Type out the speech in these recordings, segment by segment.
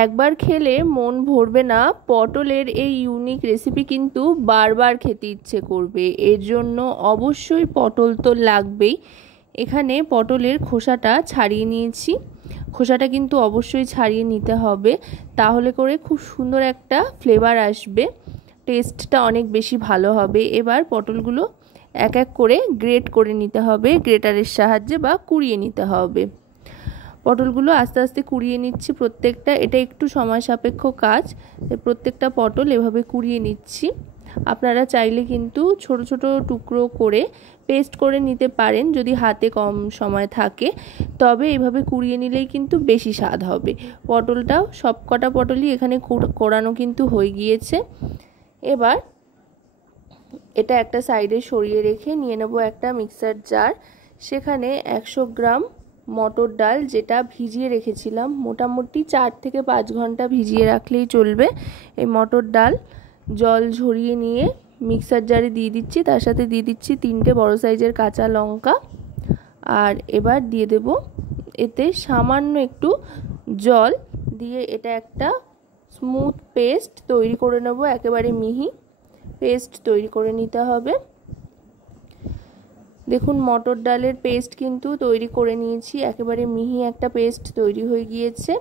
একবার খেলে মন ভরবে না। পটলের এই ইউনিক রেসিপি কিন্তু বারবার খেতে ইচ্ছে করবে। এর জন্য অবশ্যই পটল তো লাগবেই। এখানে পটলের খোসাটা ছাড়িয়ে নিয়েছি। খোসাটা কিন্তু অবশ্যই ছাড়িয়ে নিতে হবে, তাহলে করে খুব সুন্দর একটা ফ্লেভার আসবে, টেস্টটা অনেক বেশি ভালো হবে। এবার পটলগুলো এক এক করে গ্রেট করে নিতে হবে, গ্রেটারের সাহায্যে বা কুড়িয়ে নিতে হবে। পটলগুলো আস্তে আস্তে কুড়িয়ে নিচ্ছি প্রত্যেকটা। এটা একটু সময় সাপেক্ষ কাজ, প্রত্যেকটা পটল এভাবে কুড়িয়ে নিচ্ছি। আপনারা চাইলে কিন্তু ছোট ছোট টুকরো করে পেস্ট করে নিতে পারেন যদি হাতে কম সময় থাকে, তবে এভাবে কুড়িয়ে নিলেই কিন্তু বেশি স্বাদ হবে। পটলটাও সব কটা পটলই এখানে কোড়ানো কিন্তু হয়ে গিয়েছে। এবার এটা একটা সাইডে সরিয়ে রেখে নিয়ে নেব একটা মিক্সার জার। সেখানে 100 গ্রাম মটর ডাল, যেটা ভিজিয়ে রেখেছিলাম, মোটামুটি 4 থেকে 5 ঘন্টা ভিজিয়ে রাখলেই চলবে। এই মটর ডাল জল ঝরিয়ে নিয়ে মিক্সার জারে দিয়ে দিচ্ছি। তার সাথে দিয়ে দিচ্ছি 3টে বড় সাইজের কাঁচা লঙ্কা। আর এবার দিয়ে দেব এতে সামান্য একটু জল দিয়ে এটা একটা স্মুথ পেস্ট তৈরি করে নেব। একেবারে মিহি পেস্ট তৈরি করে নিতে হবে। দেখুন মটর ডালের পেস্ট কিন্তু তৈরি করে নিয়েছি, একেবারে মিহি একটা পেস্ট তৈরি হয়ে গিয়েছে।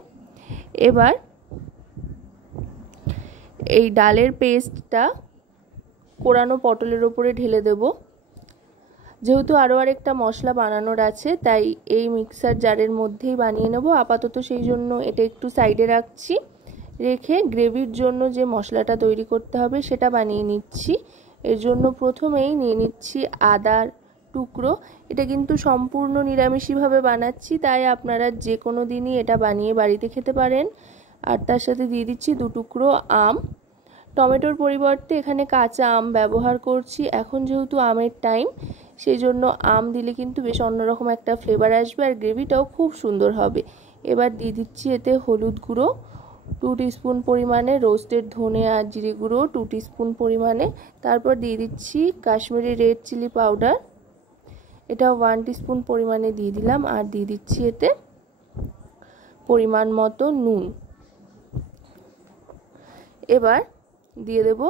এবার এই ডালের পেস্টটা কোরানো পটলের ওপরে ঢেলে দেব। যেহেতু আরও আরেকটা মশলা বানানোর আছে, তাই এই মিক্সার জারের মধ্যেই বানিয়ে নেব আপাতত। সেই জন্য এটা একটু সাইডে রাখছি। রেখে গ্রেভির জন্য যে মশলাটা তৈরি করতে হবে সেটা বানিয়ে নিচ্ছি। এর জন্য প্রথমেই নিয়ে নিচ্ছি আদার টুকরো। এটা কিন্তু সম্পূর্ণ নিরামিষভাবে বানাচ্ছি, তাই আপনারা যে কোনো দিনই এটা বানিয়ে বাড়িতে খেতে পারেন। আর তার সাথে দিয়ে দিচ্ছি 2 টুকরো আম। টমেটোর পরিবর্তে এখানে কাঁচা আম ব্যবহার করছি। এখন যেহেতু আমের টাইম, সেই জন্য আম দিলে কিন্তু বেশ অন্যরকম একটা ফ্লেভার আসবে আর গ্রেভিটাও খুব সুন্দর হবে। এবার দিয়ে দিচ্ছি এতে হলুদ গুঁড়ো 2 টিস্পুন পরিমাণে, রোস্টেড ধনে আর জিরে গুঁড়ো 2 টিস্পুন পরিমাণে। তারপর দিয়ে দিচ্ছি কাশ্মীরি রেড চিলি পাউডার, এটা 1 টিস্পুন পরিমাণে দিয়ে দিলাম। আর দিয়ে দিচ্ছি এতে পরিমাণ মতো নুন। এবার দিয়ে দেব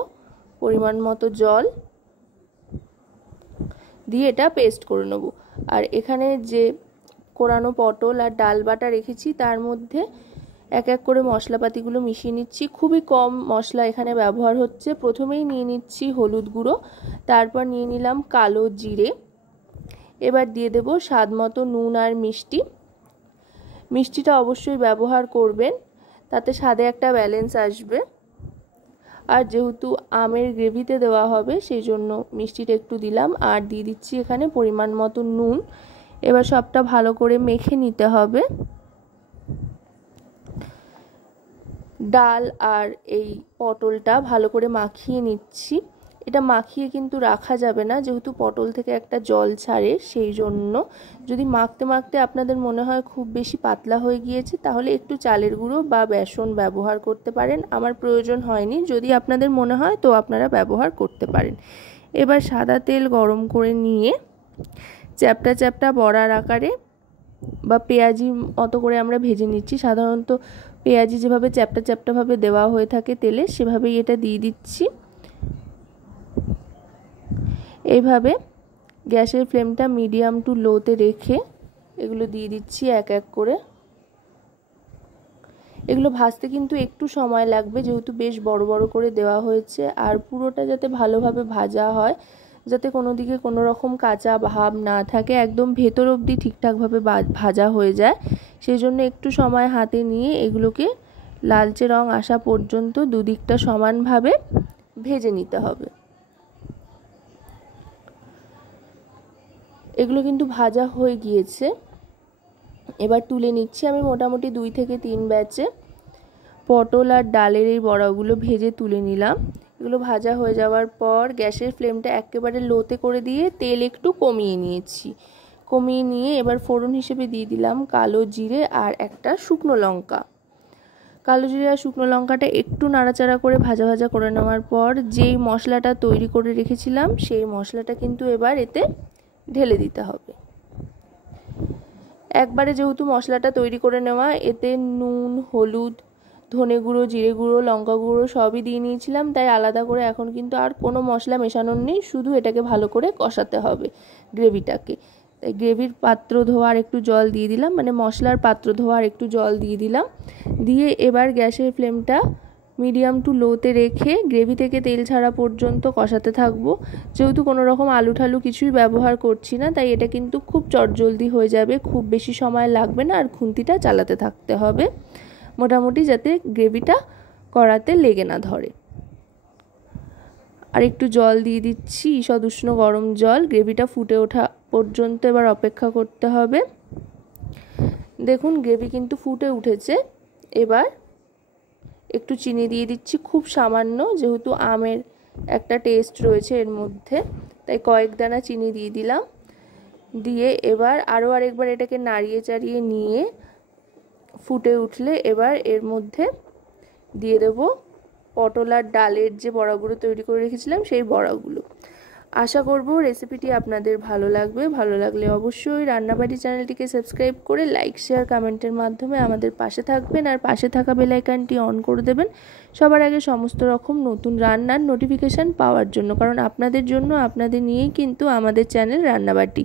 পরিমাণ মতো জল, দিয়ে এটা পেস্ট করে নেব। আর এখানে যে কোরানো পটল আর ডাল বাটা রেখেছি তার মধ্যে এক এক করে মশলাপাতিগুলো মিশিয়ে নিচ্ছি। খুবই কম মশলা এখানে ব্যবহার হচ্ছে। প্রথমেই নিয়ে নিচ্ছি হলুদ গুঁড়ো, তারপর নিয়ে নিলাম কালো জিরে। এবার দিয়ে দেব স্বাদ মতো নুন আর মিষ্টি। মিষ্টিটা অবশ্যই ব্যবহার করবেন, তাতে স্বাদে একটা ব্যালেন্স আসবে। আর যেহেতু আমের গ্রেভিতে দেওয়া হবে সেই জন্য মিষ্টিটা একটু দিলাম। আর দিয়ে দিচ্ছি এখানে পরিমাণ মতো নুন। এবার সবটা ভালো করে মেখে নিতে হবে। ডাল আর এই পটলটা ভালো করে মাখিয়ে নিচ্ছি। এটা মাখিয়ে কিন্তু রাখা যাবে না, যেহেতু পটল থেকে একটা জল ছাড়ে, সেই জন্য যদি মাখতে মাখতে আপনাদের মনে হয় খুব বেশি পাতলা হয়ে গিয়েছে, তাহলে একটু চালের গুঁড়ো বা বেসন ব্যবহার করতে পারেন। আমার প্রয়োজন হয়নি, যদি আপনাদের মনে হয় তো আপনারা ব্যবহার করতে পারেন। এবার সাদা তেল গরম করে নিয়ে চ্যাপটা চ্যাপটা বড়ার আকারে বা পেঁয়াজি মতো করে আমরা ভেজে নিচ্ছি। সাধারণত পেঁয়াজি যেভাবে চ্যাপটা চ্যাপটাভাবে দেওয়া হয়ে থাকে তেলে, সেভাবেই এটা দিয়ে দিচ্ছি। এইভাবে গ্যাসের ফ্লেমটা মিডিয়াম টু লোতে রেখে এগুলো দিয়ে দিচ্ছি এক এক করে। এগুলো ভাজতে কিন্তু একটু সময় লাগবে, যেহেতু বেশ বড় বড় করে দেওয়া হয়েছে। আর পুরোটা যাতে ভালোভাবে ভাজা হয়, যাতে কোনো দিকে কোনো রকম কাঁচা ভাব না থাকে, একদম ভেতর অবধি ঠিকঠাকভাবে ভাজা হয়ে যায়, সেই জন্য একটু সময় হাতে নিয়ে এগুলোকে লালচে রং আসা পর্যন্ত দুদিকটা সমানভাবে ভেজে নিতে হবে। এগুলো কিন্তু ভাজা হয়ে গিয়েছে। এবার তুলে নিচ্ছি। আমি মোটামুটি 2 থেকে 3 ব্যাচে পটল আর ডালের এই বড়াগুলো ভেজে তুলে নিলাম। এগুলো ভাজা হয়ে যাওয়ার পর গ্যাসের ফ্লেমটা একেবারে লোতে করে দিয়ে তেল একটু কমিয়ে নিয়েছি। কমিয়ে নিয়ে এবার ফোড়ন হিসেবে দিয়ে দিলাম কালো জিরে আর একটা শুকনো লঙ্কা। কালো জিরে আর শুকনো লঙ্কাটা একটু নাড়াচাড়া করে ভাজা ভাজা করে নেওয়ার পর যেই মশলাটা তৈরি করে রেখেছিলাম সেই মশলাটা কিন্তু এবার এতে ঢেলে দিতে হবে। একবারে যেহেতু মশলাটা তৈরি করে নেওয়া, এতে নুন, হলুদ, ধনে গুঁড়ো, জিরে গুঁড়ো, লঙ্কা গুঁড়ো সবই দিয়ে নিয়েছিলাম, তাই আলাদা করে এখন কিন্তু আর কোনো মশলা মেশানোর নেই, শুধু এটাকে ভালো করে কষাতে হবে গ্রেভিটাকে। তাই গ্রেভির পাত্র ধোয়ার একটু জল দিয়ে দিলাম, মানে মশলার পাত্র ধোয়ার একটু জল দিয়ে দিলাম। দিয়ে এবার গ্যাসের ফ্লেমটা মিডিয়াম টু লোতে রেখে গ্রেভি থেকে তেল ছাড়া পর্যন্ত কষাতে থাকবো। যেহেতু কোনো রকম আলু ঠালু কিছুই ব্যবহার করছি না, তাই এটা কিন্তু খুব চটজলদি হয়ে যাবে, খুব বেশি সময় লাগবে না। আর খুন্তিটা চালাতে থাকতে হবে মোটামুটি, যাতে গ্রেভিটা কড়াতে লেগে না ধরে। আর একটু জল দিয়ে দিচ্ছি, ঈষৎ উষ্ণ গরম জল। গ্রেভিটা ফুটে ওঠা পর্যন্ত এবার অপেক্ষা করতে হবে। দেখুন গ্রেভি কিন্তু ফুটে উঠেছে। এবার একটু চিনি দিয়ে দিচ্ছি, খুব সামান্য, যেহেতু আমের একটা টেস্ট রয়েছে এর মধ্যে, তাই কয়েক দানা চিনি দিয়ে দিলাম। দিয়ে এবার আরও আরেকবার এটাকে নাড়িয়ে চাড়িয়ে নিয়ে ফুটে উঠলে এবার এর মধ্যে দিয়ে দেব পটল আর ডালের যে বড়াগুলো তৈরি করে রেখেছিলাম সেই বড়াগুলো। আশা করব রেসিপিটি আপনাদের ভালো লাগবে। ভালো লাগলে অবশ্যই রান্নাবাড়ি চ্যানেলটিকে সাবস্ক্রাইব করে লাইক, শেয়ার, কমেন্টের মাধ্যমে আমাদের পাশে থাকবেন। আর পাশে থাকা বেল আইকনটি অন করে দেবেন সবার আগে সমস্ত রকম নতুন রান্নার নোটিফিকেশান পাওয়ার জন্য, কারণ আপনাদের জন্য, আপনাদের নিয়েই কিন্তু আমাদের চ্যানেল রান্নাবাটি।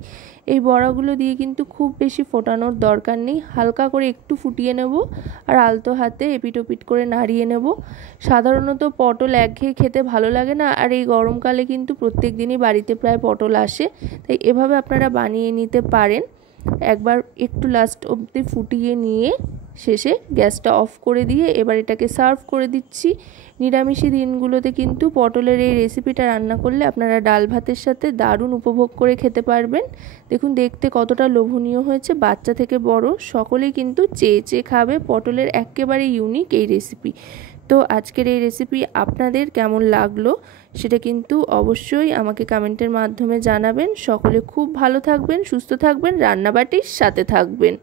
এই বড়াগুলো দিয়ে কিন্তু খুব বেশি ফোটানোর দরকার নেই, হালকা করে একটু ফুটিয়ে নেব আর আলতো হাতে এপিট ওপিট করে নাড়িয়ে নেব। সাধারণত পটল একঘেয়ে খেতে ভালো লাগে না, আর এই গরমকালে কিন্তু প্রত্যেক দিনই বাড়িতে প্রায় পটল আসে, তাই এভাবে আপনারা বানিয়ে নিতে পারেন। একবার একটু লাস্ট অবধি ফুটিয়ে নিয়ে শেষে গ্যাসটা অফ করে দিয়ে এবার এটাকে সার্ভ করে দিচ্ছি। নিরামিষি দিনগুলোতে কিন্তু পটলের এই রেসিপিটা রান্না করলে আপনারা ডাল ভাতের সাথে দারুণ উপভোগ করে খেতে পারবেন। দেখুন দেখতে কতটা লোভনীয় হয়েছে, বাচ্চা থেকে বড় সকলেই কিন্তু চেয়ে চেয়ে খাবে। পটলের একেবারে ইউনিক এই রেসিপি। তো আজকের এই রেসিপি আপনাদের কেমন লাগলো সেটা কিন্তু অবশ্যই আমাকে কমেন্টের মাধ্যমে জানাবেন। সকলে খুব ভালো থাকবেন, সুস্থ থাকবেন, রান্নাবাটির সাথে থাকবেন।